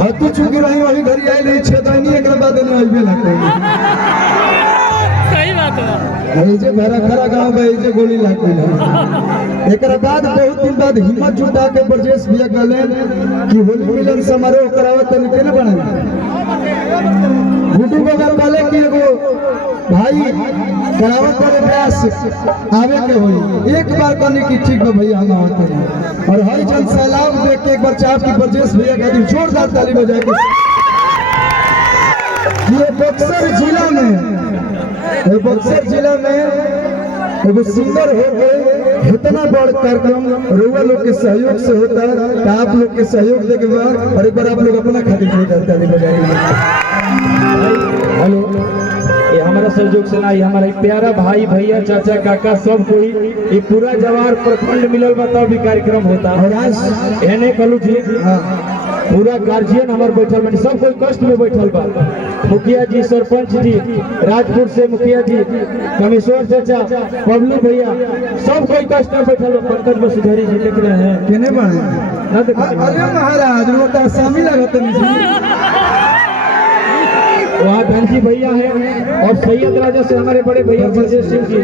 तू चुकी रही वही घरी आई नहीं छेदानी एक बाद नहीं आइबे ना कहीं। सही बात है। ये जे मेरा खरा गांव में जे गोली लाग गई। एकरा बाद बहुत दिन बाद हिम्मत जुटा के ब्रजेश भैया कहले कि होली मिलन समारोह करावत तनी केना बनाई। गुड्डू बाबा कहले कि एगो भाई करावत वाले ब्यास आवे के होई एक बार कहने की ठीक है भैया हम आते हैं। और हर जन सैलाब देख के एक बार चाप की ब्रजेश भैया खातिर जोरदार ताली बजा के ये बक्सर जिला में एगो सिंगर हो गए इतना बड़ कार्यक्रम रुआ लोग के सहयोग से होता है। आप लोग के सहयोग देके बाद और एक बार आप लोग अपना खातिर जोरदार ताली बजाएंगे। हेलो, ये हमारा सहयोग से ना, ये हमारा एक प्यारा भाई भैया चाचा काका सब कोई ये पूरा जवार प्रखंड मिलल बा तब भी कार्यक्रम होता और आज एने कलू जी पूरा गार्जियन हमारे बैठल बनी सब कोई कष्ट में बैठल बा। मुखिया जी, सरपंच जी, राजपुर से मुखिया जी, कमिश्नर चाचा, पबलू भैया सब कोई कष्ट में बैठल बा। पंकज वसुधारी जी देख रहे हैं केने बने ना देखो अरे महाराज वो तो आसामी लगत नहीं। वहाँ धनजी भैया है और सैयद राजा से हमारे बड़े भैया ब्रजेश सिंह जी।